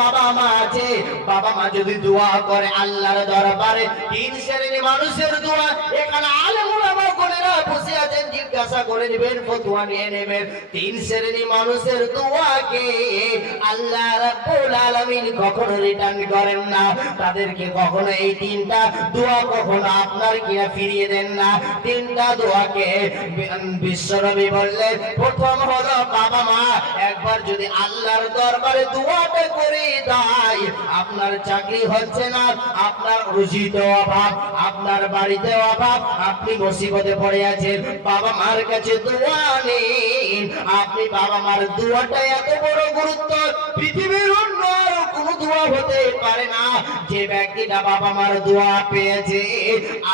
বাবা মা আছে, বাবা মা যদি দোয়া করে আল্লাহর দরবারে, তিন শ্রেণীর মানুষের দোয়া, এখানে আলেম ওলামা কোনেরা বসে আছেন, জিজ্ঞাসা করে নেবেন, ফতোয়া নিয়ে নেবেন। তিন শ্রেণীর মানুষের দোয়াকে আল্লাহ রাব্বুল আলামিন কখনো রিটার্ন করেন না, তাদেরকে কখনো এই তিনটা দোয়া কখনো আপনার কিনা ফিরিয়ে দেন না। তিনটা দোয়াকে বিশ্বনবী বললেন, প্রথম হলো বাবা মা একবার যদি আল্লাহর দরবারে দোয়াটা করে দেয়, আপনার চাকরি হচ্ছে না, আপনার রুজিতে অভাব, আপনার বাড়িতে অভাব, আপনি মুসিবতে পড়ে আছেন, বাবা মার কাছে দোয়া নেন। আপনি বাবা মার দোয়াটা এত বড় গুরুত্ব, পৃথিবীর অন্য আর কোনো দোয়া হতে পারে না। যে ব্যক্তিটা বাবা মার দোয়া পেয়েছে,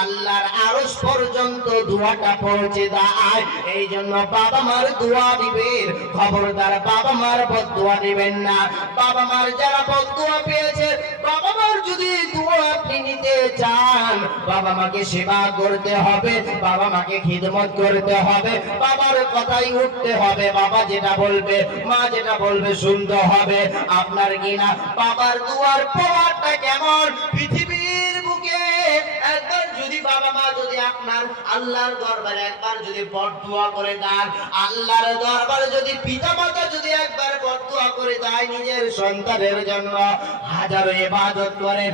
আল্লাহর আরশ পর্যন্ত দোয়াটা পৌঁছে দেয়। এই জন্য বাবা মার দোয়া দিবেন, খবরদার বাবা মার বদদোয়া দিবেন না। বাবা মার যারা বদদোয়া পেয়েছে, বাবা মার যদি দোয়া আপনি নিতে চান, বাবা মাকে সেবা করতে হবে, বাবা মাকে খিদমত করতে হবে, বাবার কথাই উঠতে হবে, বাবা যেটা বলবে, মা যেটা বলবে শুনতে হবে। আপনার কিনা বাবার দোয়ার পাওয়ারটা কেমন পৃথিবীর বুকে। একবার যদি বাবা মা যদি আপনার আল্লাহর দরবারে একবার যদি বদদোয়া করে দেন, আল্লাহর দরবারে যদি পিতা মাতা যদি একবার বদদোয়া করে দেয় নিজের সন্তানের জন্য, হাজারো ইবাদত করেন,